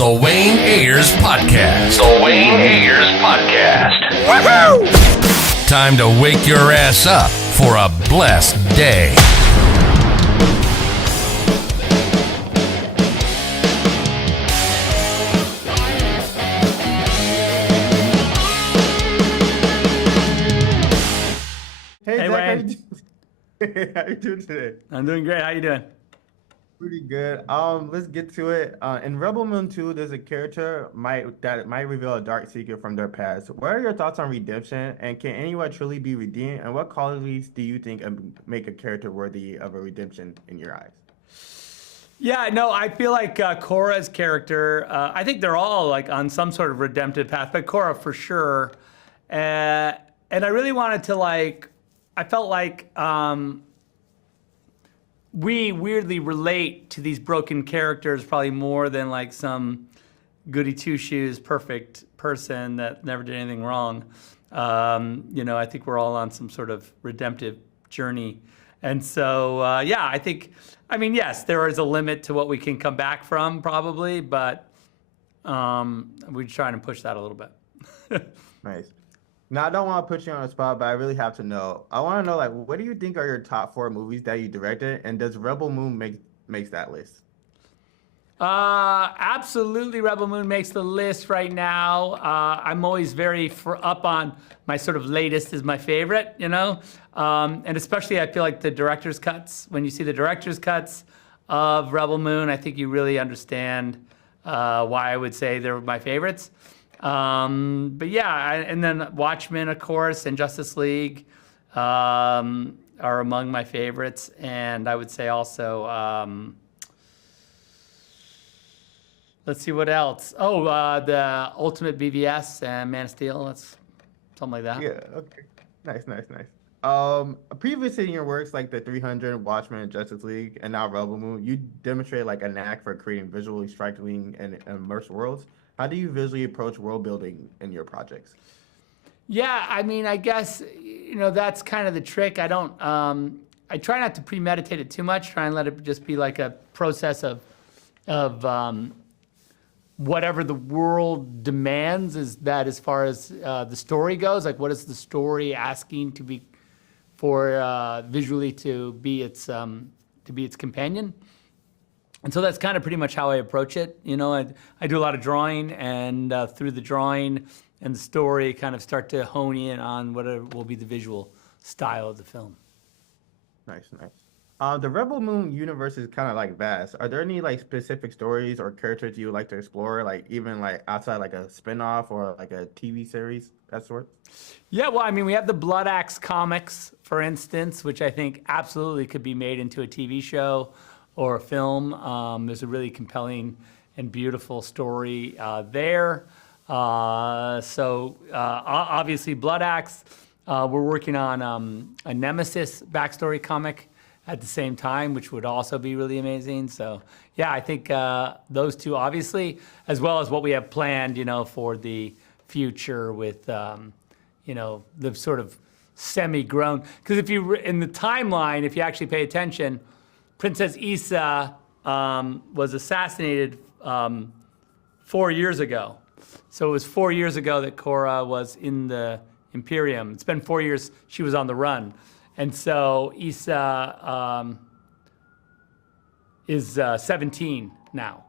The Wayne Ayers Podcast. The Wayne Ayers Podcast. Woohoo! Time to wake your ass up for a blessed day. Hey, Zach, Wayne. how you doing today? I'm doing great. How you doing? Pretty good. Let's get to it. In Rebel Moon 2, there's a character that might reveal a dark secret from their past. What are your thoughts on redemption, and can anyone truly be redeemed? And what qualities do you think make a character worthy of a redemption in your eyes? Yeah, no, I feel like Korra's character, I think they're all like on some sort of redemptive path, but Korra for sure. And I really wanted to I felt like we weirdly relate to these broken characters probably more than like some goody two-shoes perfect person that never did anything wrong. I think we're all on some sort of redemptive journey. And so, yes, there is a limit to what we can come back from probably, but we're trying to push that a little bit. Nice. Now, I don't want to put you on the spot, but I really have to know. I want to know, what do you think are your top 4 movies that you directed, and does Rebel Moon makes that list? Absolutely, Rebel Moon makes the list right now. I'm always very up on my sort of latest is my favorite, and especially I feel like the director's cuts. When you see the director's cuts of Rebel Moon, I think you really understand why I would say they're my favorites. And then Watchmen, of course, and Justice League are among my favorites. And I would say also, let's see what else. The Ultimate BVS and Man of Steel. That's something like that. Yeah, okay. Nice. Previously in your works like the 300, Watchmen, Justice League, and now Rebel Moon, you demonstrate a knack for creating visually striking and immersive worlds. How do you visually approach world building in your projects? Yeah, I mean, I guess, that's kind of the trick. I don't, I try not to premeditate it too much, try and let it just be like a process of whatever the world demands is that as far as the story goes, like what is the story asking to be for visually to be its companion. And so that's kind of pretty much how I approach it. I do a lot of drawing, and through the drawing and the story, kind of start to hone in on what will be the visual style of the film. Nice. The Rebel Moon universe is kind of vast. Are there any specific stories or characters you would like to explore, even outside a spinoff or a TV series, that sort? Yeah, well, I mean, we have the Blood Axe comics, for instance, which I think absolutely could be made into a TV show or a film. There's a really compelling and beautiful story there. Obviously, Blood Axe. We're working on a Nemesis backstory comic at the same time, which would also be really amazing. So, yeah, I think those two, obviously, as well as what we have planned, for the future with, the sort of semi-grown. Because in the timeline, if you actually pay attention, Princess Issa was assassinated 4 years ago. So it was 4 years ago that Korra was in the Imperium. It's been 4 years she was on the run. And so Issa is 17 now.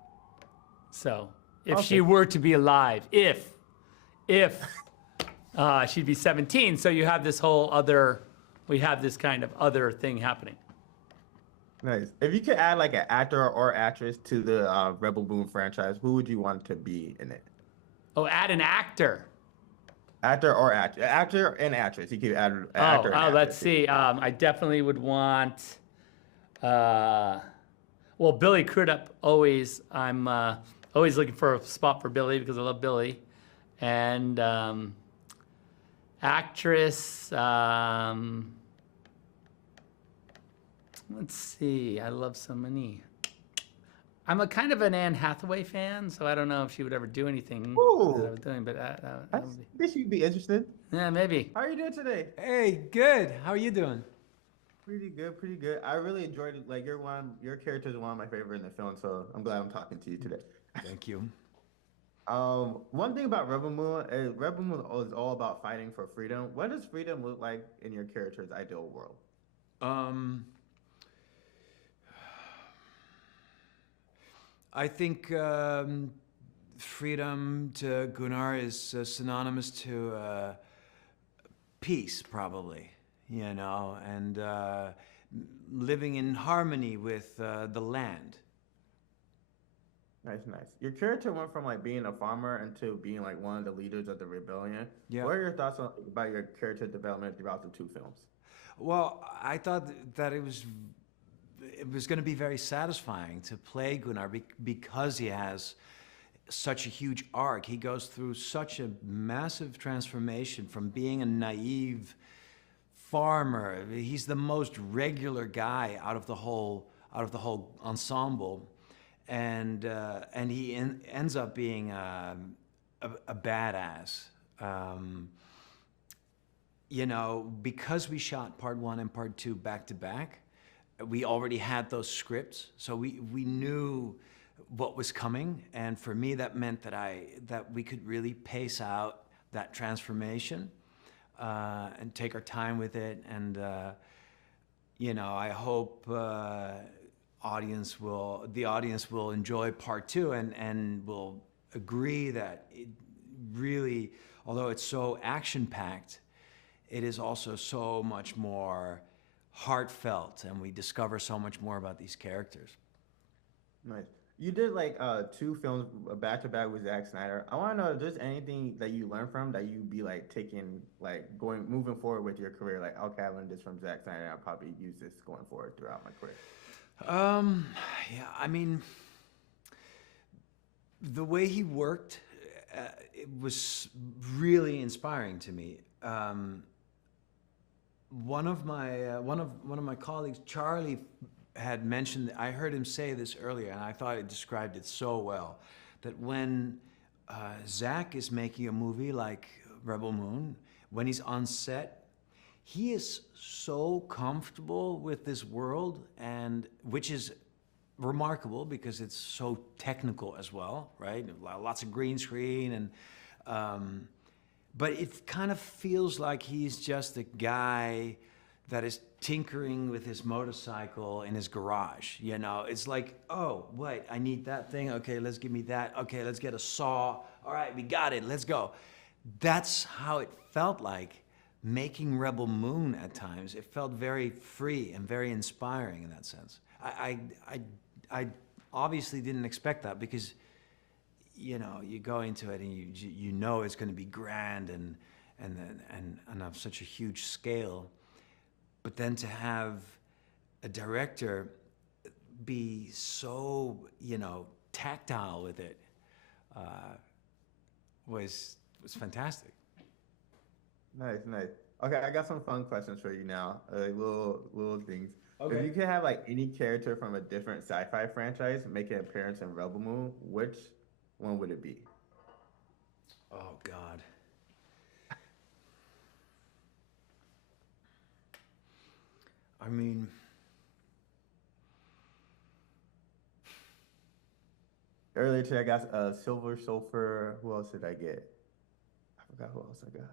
So if she were to be alive, if she'd be 17. So you have this we have this kind of other thing happening. Nice. If you could add an actor or actress to the Rebel Moon franchise, who would you want to be in it? Oh, add an actor. Actor or actress. Actor and actress. You could add an actor and actress. Let's see. I definitely would want, Billy Crudup always. I'm always looking for a spot for Billy because I love Billy. And actress, let's see. I love so many. I'm a kind of an Anne Hathaway fan, so I don't know if she would ever do anything that I was doing, but I guess you'd be interested. Yeah, maybe. How are you doing today? Hey, good. How are you doing? Pretty good. I really enjoyed it. Your character is one of my favorite in the film, so I'm glad I'm talking to you today. Thank you. One thing about Rebel Moon is Rebel Moon is all about fighting for freedom. What does freedom look like in your character's ideal world? Um, I think freedom to Gunnar is synonymous to peace, probably, and living in harmony with the land. Nice, nice. Your character went from like being a farmer into being like one of the leaders of the rebellion. Yeah. What are your thoughts about your character development throughout the two films? Well, I thought that it was going to be very satisfying to play Gunnar because he has such a huge arc. He goes through such a massive transformation from being a naive farmer. He's the most regular guy out of the whole ensemble, and he ends up being a badass. Because we shot part one and part two back to back, we already had those scripts, so we knew what was coming, and for me that meant that we could really pace out that transformation and take our time with it, and I hope the audience will enjoy part two and will agree that it really, although it's so action-packed, it is also so much more heartfelt, and we discover so much more about these characters. Nice. You did like two films back to back with Zack Snyder. I want to know if there's anything that you learned from that you be like taking, like moving forward with your career. Like, okay, I learned this from Zack Snyder. I'll probably use this going forward throughout my career. Yeah, I mean, the way he worked, it was really inspiring to me. One of my colleagues, Charlie, had mentioned, I heard him say this earlier, and I thought it described it so well, that when Zack is making a movie like Rebel Moon, when he's on set, he is so comfortable with this world, and which is remarkable because it's so technical as well, right? Lots of green screen, and but it kind of feels like he's just a guy that is tinkering with his motorcycle in his garage. It's like, oh, wait, I need that thing. Okay, let's give me that. Okay, let's get a saw. All right, we got it. Let's go. That's how it felt like making Rebel Moon at times. It felt very free and very inspiring in that sense. I obviously didn't expect that because, you go into it and you know it's going to be grand and of such a huge scale. But then to have a director be so, tactile with it was fantastic. Nice, nice. Okay, I got some fun questions for you now. Like little things. Okay. If you could have like any character from a different sci-fi franchise make an appearance in Rebel Moon, which one would it be? Oh, God. I mean, Earlier today, I got Silver Sulfur. Who else did I get? I forgot who else I got.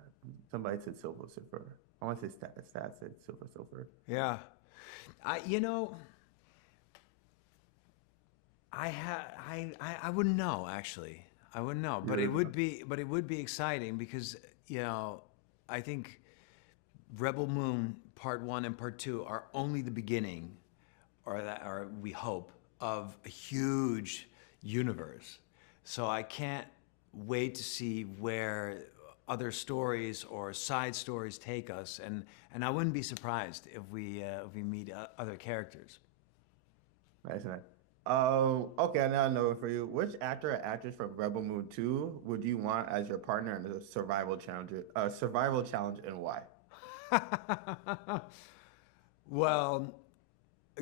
Somebody said Silver Sulfur. I want to say Stat said Silver Sulfur. yeah. I wouldn't know, actually. I wouldn't know, but it would be exciting because, I think Rebel Moon Part 1 and Part 2 are only the beginning, or we hope, of a huge universe. So I can't wait to see where other stories or side stories take us, and I wouldn't be surprised if we meet other characters. Nice, nice. Okay, now I know it for you. Which actor or actress from Rebel Moon 2 would you want as your partner in the survival challenge? And why? Well,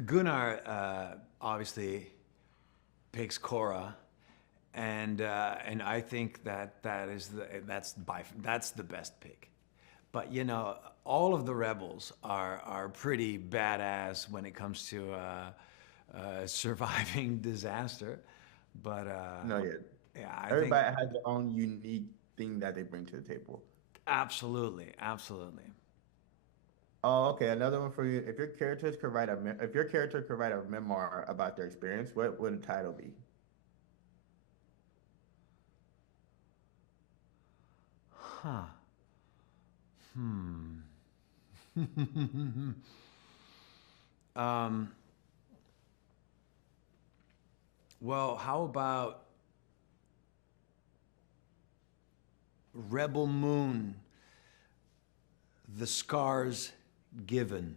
Gunnar obviously picks Korra, and I think that's the best pick. But all of the rebels are pretty badass when it comes to surviving disaster. But No, yeah. Yeah, I think Everybody has their own unique thing that they bring to the table. absolutely, absolutely. Oh, okay. Another one for you. If your character could write a memoir about their experience, what would the title be? Huh. Hmm. um, well, how about Rebel Moon, The Scars Given?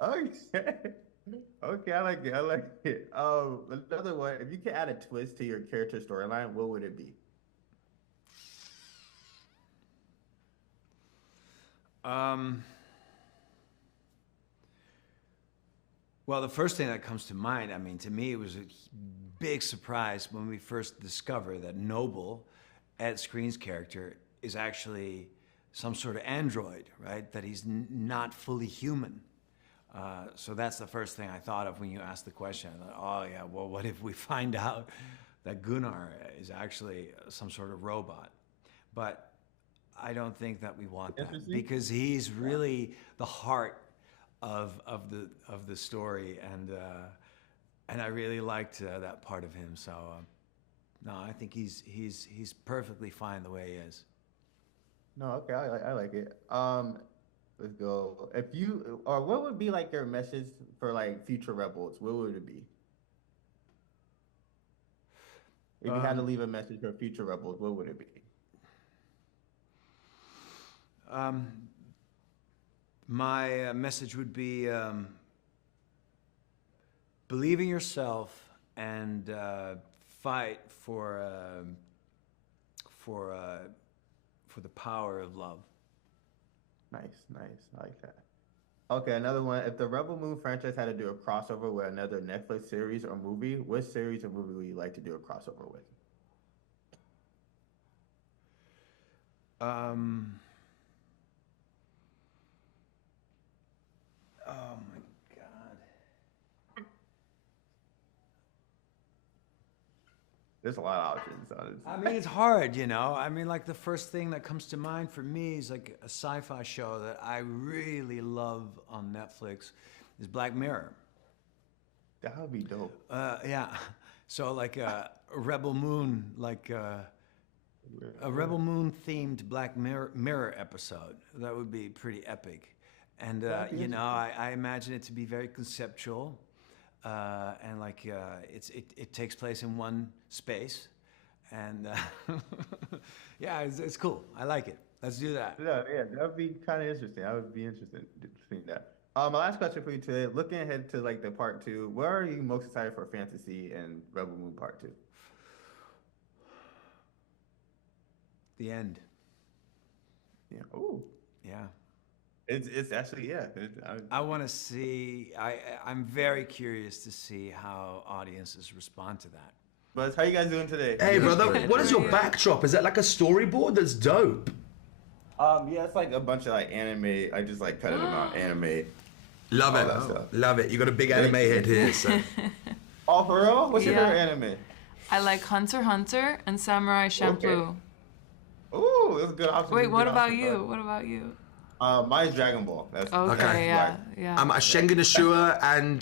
Okay. Okay, I like it. I like it. Another one. If you could add a twist to your character storyline, what would it be? Um, well, the first thing that comes to mind, I mean, to me, it was a big surprise when we first discovered that Noble, Ed Screen's character, is actually some sort of android, right? That he's not fully human. So that's the first thing I thought of when you asked the question. I thought, oh yeah, well, what if we find out that Gunnar is actually some sort of robot? But I don't think that we want that Interesting. because he's really the heart of the story, and I really liked that part of him. So no, I think he's perfectly fine the way he is. No, okay, I like it. Let's go. If you or what would be like your message for like future rebels? What would it be? If you had to leave a message for future rebels, what would it be? My message would be believe in yourself and fight for the power of love. Nice, nice. I like that. Okay, another one. If the Rebel Moon franchise had to do a crossover with another Netflix series or movie, what series or movie would you like to do a crossover with? Oh my God. There's a lot of options. Honestly. I mean, it's hard, you know? I mean, like, the first thing that comes to mind for me is like a sci-fi show that I really love on Netflix is Black Mirror. That would be dope. Yeah. So like a Rebel Moon, like a Rebel Moon themed Black Mirror episode. That would be pretty epic. And, you know, I imagine it to be very conceptual. And like it takes place in one space, and yeah, it's cool. I like it. Let's do that. Yeah, that would be kind of interesting. I would be interested in seeing that. My last question for you today, looking ahead to like the part 2, where are you most excited for Fantasy and Rebel Moon Part 2? The end. Yeah. Ooh. Yeah. It's actually I want to see. I'm very curious to see how audiences respond to that. But how you guys doing today? Hey, brother, what is your backdrop? Is that like a storyboard? That's dope. Yeah, it's like a bunch of like anime. I just like cut it out anime. Love all that stuff. it. Love it. You got a big anime head here. So. Oh, for real? What's your Yeah. favorite anime? I like Hunter x Hunter and Samurai Champloo. Ooh, that's a good option. Wait, what about you? What about you? Mine's Dragon Ball. That's Okay, yeah, yeah. I'm a Shengen Ashura and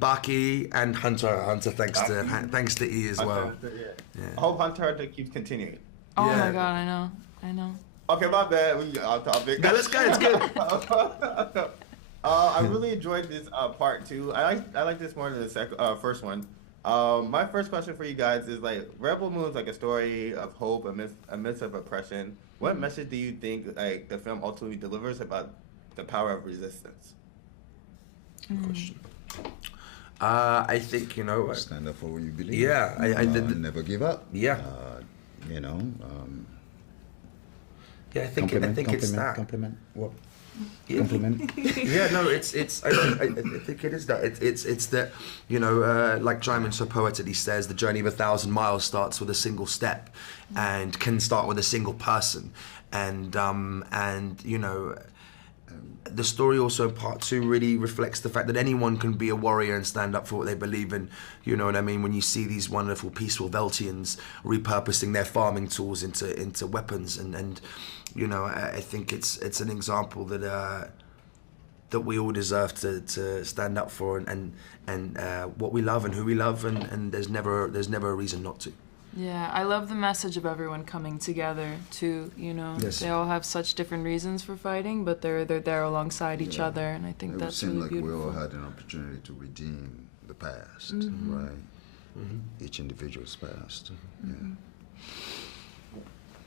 Baki and Hunter x Hunter thanks to E as well. I hope Hunter x Hunter keeps continuing. Oh yeah. my god, I know. Okay, my bad. We got off topic. No, let's go. It's good. I really enjoyed this part 2. I like this more than the first one. My first question for you guys is like Rebel Moon is like a story of hope amidst of oppression. What message do you think like the film ultimately delivers about the power of resistance? Good question. I think Stand up for what you believe. Yeah, I did. Never give up. Yeah. You know. Yeah, I think it's that. Compliment. What? Yeah. Compliment. Yeah, no, it's. I think it is that. It's that. Like Jaimin so poetically says, the journey of 1,000 miles starts with a single step, and can start with a single person, and the story also in part 2 really reflects the fact that anyone can be a warrior and stand up for what they believe in. You know what I mean? When you see these wonderful, peaceful Veltians repurposing their farming tools into weapons, and you know, I think it's an example that we all deserve to stand up for and what we love and who we love, and there's never a reason not to. Yeah, I love the message of everyone coming together too, you know. Yes. They all have such different reasons for fighting, but they're there alongside each other, and I think It would that's seem really like beautiful. we all had an opportunity to redeem the past, right? Each individual's past.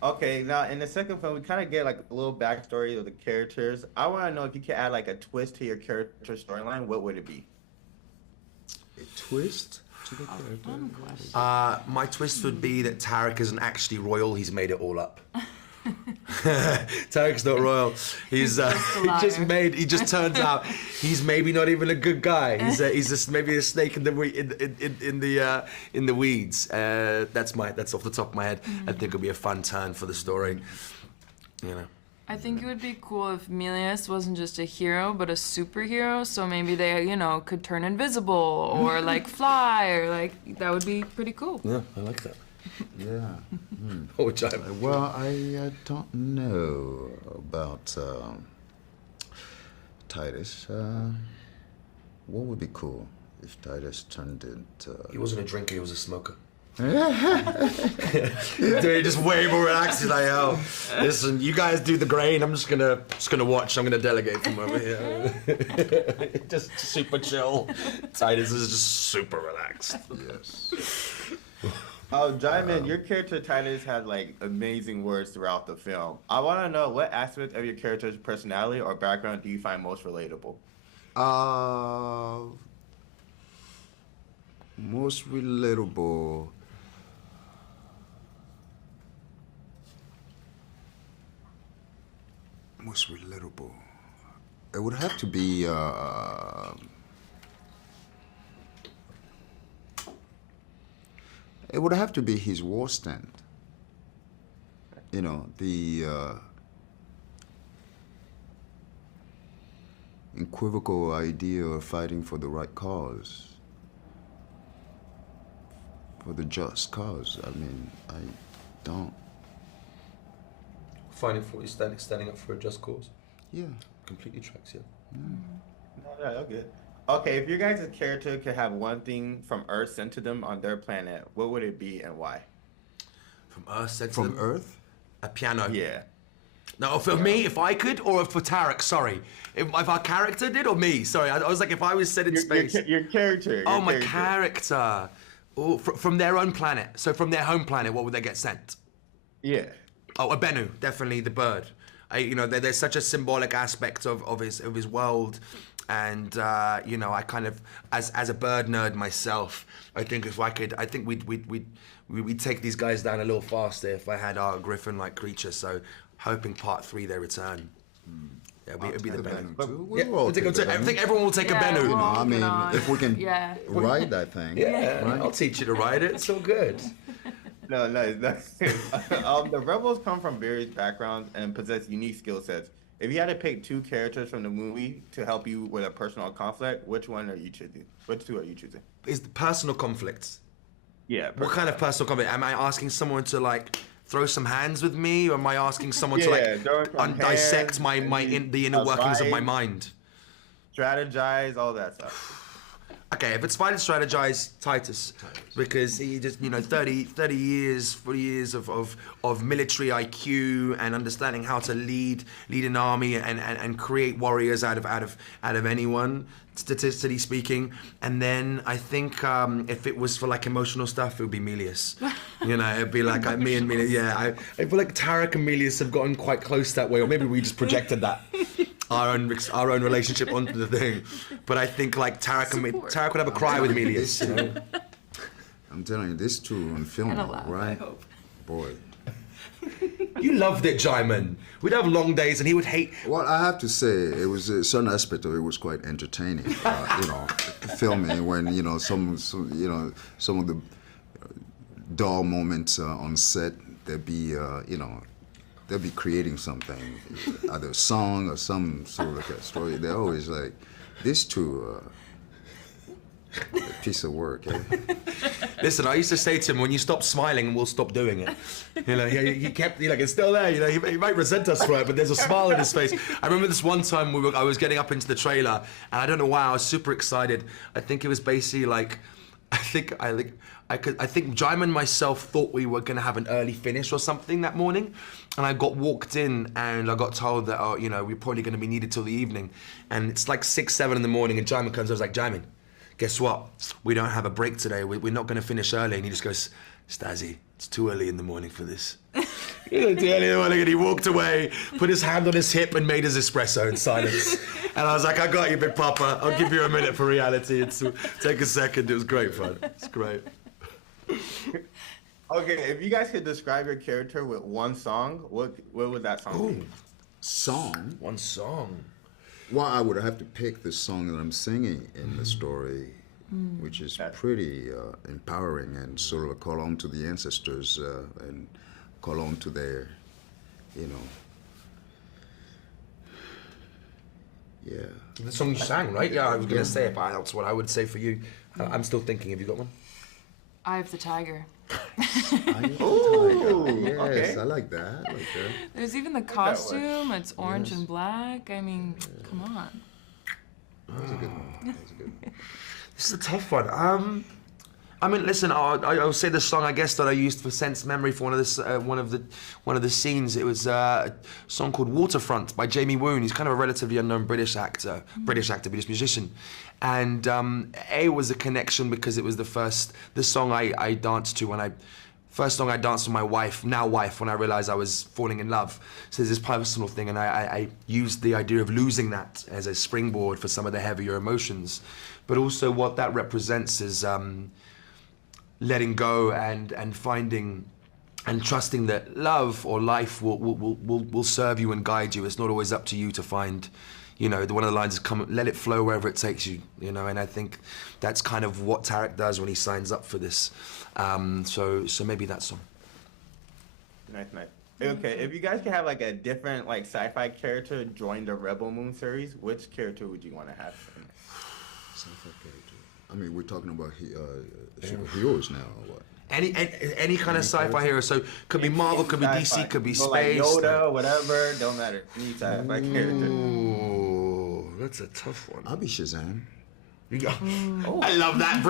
Okay, now in the second film, we kind of get like a little backstory of the characters. I want to know if you could add like a twist to your character storyline. What would it be? A twist to the character. Fun question. My twist would be that Tarek isn't actually royal. He's made it all up. Tarek's not royal. He's just a he just turns out he's maybe not even a good guy. He's just maybe a snake in the weeds. That's off the top of my head. I think it'll be a fun turn for the story. You know. I think it would be cool if Milius wasn't just a hero, but a superhero. So maybe they, you know, could turn invisible or like fly, or like that would be pretty cool. Yeah, I like that. Yeah. What would you have? Well, I don't know about Titus. What would be cool if Titus turned into... He wasn't a drinker, he was a smoker. Dude, just way more relaxed. He's like, oh, listen, you guys do the grain. I'm just gonna watch. I'm gonna delegate from over here. Just super chill. Titus is just super relaxed. Yes. Jaimin, your character Titus had like amazing words throughout the film. I want to know what aspect of your character's personality or background do you find most relatable? Most relatable. Most relatable. It would have to be. It would have to be his war stand. You know, the equivocal idea of fighting for the right cause, for the just cause. I mean, I don't. Fighting for standing up for a just cause. Yeah. Completely tracks, yeah. Yeah, okay. Okay, if your guys' character could have one thing from Earth sent to them on their planet, what would it be and why? From Earth, said to From them, Earth? a piano. Yeah. No, for me, if I could, or for Tarek, sorry. If our character did, or me, sorry. I was like, if I was set in space. Your character. Oh, my character. Oh, from their own planet. So from their home planet, what would they get sent? Yeah. Oh, a Bennu, definitely the bird. There's such a symbolic aspect of his world, and I kind of, as a bird nerd myself, I think we'd take these guys down a little faster if I had our griffin-like creature. So, hoping part 3 they return. Yeah, it'd be the Bennu. Yeah, I think everyone will take a Bennu. You know, I mean, on. if we can Yeah. ride that thing. Yeah, right? I'll teach you to ride it. It's all good. No. The rebels come from various backgrounds and possess unique skill sets. If you had to pick 2 characters from the movie to help you with a personal conflict, which one are you choosing? Which 2 are you choosing? Is the personal conflicts? Yeah. What kind of personal conflict? Am I asking someone to like throw some hands with me, or am I asking someone to like dissect the inner workings of my mind? Strategize, all that stuff. Okay, if it's fight and strategize, Titus, because he just 40 years of military IQ and understanding how to lead an army and create warriors out of anyone, statistically speaking. And then I think if it was for like emotional stuff, it would be Milius. It'd be like me and Milius. Yeah, I feel like Tarek and Milius have gotten quite close that way, or maybe we just projected that. Our own relationship onto the thing, but I think like Tarek would have a cry with Milius. I'm telling you, this too on film, And a laugh, right? I hope. Boy. You loved it, Jaimin. We'd have long days, and he would hate. Well, I have to say, it was a certain aspect of it was quite entertaining. Filming when some of the dull moments on set, there'd be they'll be creating something, either a song or some sort of like a story. They're always like, this too, a piece of work, eh? Listen, I used to say to him, when you stop smiling, we'll stop doing it. You know, he kept, you know, it's still there, you know, he might resent us for it, but there's a smile in his face. I remember this one time I was getting up into the trailer, and I don't know why, I was super excited. I think it was basically like, I think Jaime and myself thought we were gonna have an early finish or something that morning, and I got walked in and I got told that, oh, you know, we're probably gonna be needed till the evening, and it's like 6, 7 in the morning, and Jaime comes, I was like, Jaime, guess what? We don't have a break today. We're not gonna finish early, and he just goes, Stazzy, it's too early in the morning for this. Too early in the morning, and he walked away, put his hand on his hip, and made his espresso in silence. And I was like, I got you, Big Papa. I'll give you a minute for reality. Take a second. It was great fun. It's great. Okay, if you guys could describe your character with one song, what would that song be? Song? One song. Well, I would have to pick the song that I'm singing in the story, which is pretty empowering and sort of a call on to the ancestors and call on to their, you know, yeah. The song you sang, right? Yeah, I was going to say it, but that's what I would say for you. I'm still thinking. Have you got one? Eye of the Tiger. Oh, yes, okay. I like that. I like that. There's even the costume. It's orange and black. I mean, come on. That was a good one. That was a good one. This is a tough one. I mean, listen. I'll say the song I guess that I used for sense memory for one of the scenes. It was a song called "Waterfront" by Jamie Woon. He's kind of a relatively unknown British actor, British musician, and A was a connection because it was the song I danced to when first song I danced with my wife, now wife, when I realized I was falling in love. So there's this personal thing, and I used the idea of losing that as a springboard for some of the heavier emotions, but also what that represents is. Letting go and finding and trusting that love or life will serve you and guide you. It's not always up to you to find, you know, one of the lines is come, let it flow wherever it takes you, you know, and I think that's kind of what Tarek does when he signs up for this. So maybe that song. Nice. Okay, if you guys could have like a different like sci-fi character join the Rebel Moon series, which character would you want to have in it? Sci-fi character. I mean, we're talking about superheroes now, or what? Any kind of sci-fi hero. So could be Marvel, could be DC, could be space. Like Yoda, whatever, don't matter. Any sci-fi character. Ooh, that's a tough one. I'll be Shazam. I love that.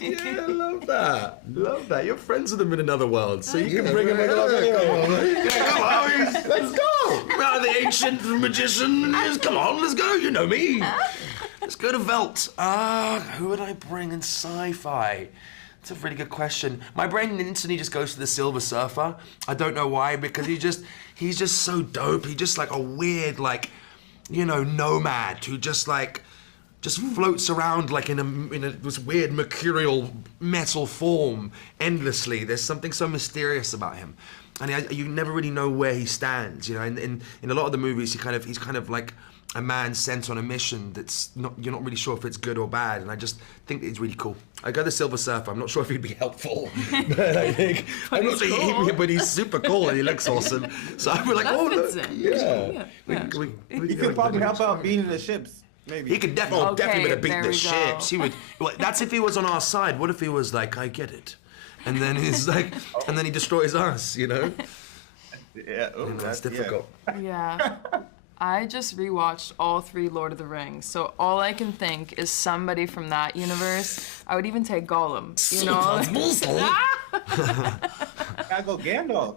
Yeah, I love that. Love that. You're friends with him in another world, so you can bring him along anyway. Come on, let's go. The ancient magician. Come on, let's go. You know me. Let's go to Velt. Who would I bring in sci-fi? That's a really good question. My brain instantly just goes to the Silver Surfer. I don't know why, because he's just so dope. He's just like a weird, like, you know, nomad who just floats around like in this weird mercurial metal form endlessly. There's something so mysterious about him, and you never really know where he stands. You know, in a lot of the movies, he's kind of like a man sent on a mission you're not really sure if it's good or bad, and I just think it's really cool. I go the Silver Surfer. I'm not sure if he'd be helpful, but I think but he's super cool and he looks awesome. So I'd be like, That oh, fits look, in. yeah. He could probably help out beating the ships. Maybe. He could definitely Okay, beat there the we ships. go. He would. Well, that's if he was on our side. What if he was like, I get it, and then he's like, and then he destroys us. You know? Yeah, That's difficult. Yeah. I just rewatched all 3 Lord of the Rings, so all I can think is somebody from that universe. I would even take Gollum, you know? Gotta go Gandalf.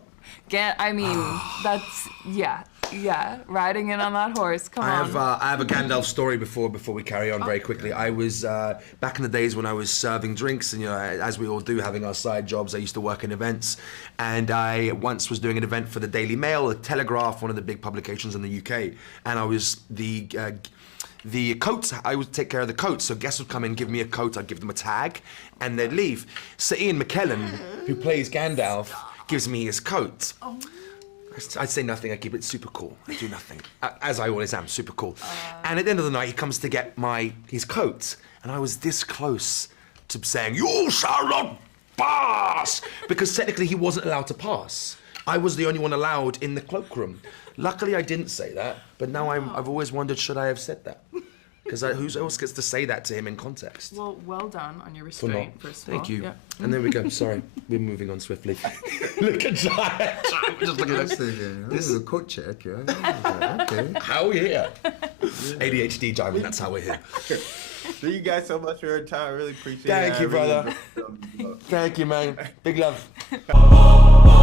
I mean, that's, yeah, riding in on that horse, come on. I have a Gandalf story before we carry on very quickly. I was back in the days when I was serving drinks, and you know, as we all do, having our side jobs. I used to work in events, and I once was doing an event for the Daily Mail, the Telegraph, one of the big publications in the UK, and I was the coats. I would take care of the coats. So guests would come in, give me a coat. I'd give them a tag, and they'd leave. So Ian McKellen, who plays Gandalf, gives me his coat. I'd say nothing. I keep it super cool. I do nothing, as I always am, super cool. And at the end of the night, he comes to get his coat, and I was this close to saying, "You shall not pass," because technically he wasn't allowed to pass. I was the only one allowed in the cloakroom. Luckily, I didn't say that, but now I've always wondered, should I have said that? Because who else gets to say that to him in context? Well done on your restraint, first of all. Thank you. Yeah. And there we go. Sorry, we're moving on swiftly. Look at Giant. Just look I at was this. thinking, this is a coat check, yeah. Okay. How are we here? ADHD, Giant, that's how we're here. Thank you guys so much for your time. I really appreciate it. Thank you, I really brother. enjoyed it. Thank you, man. Big love.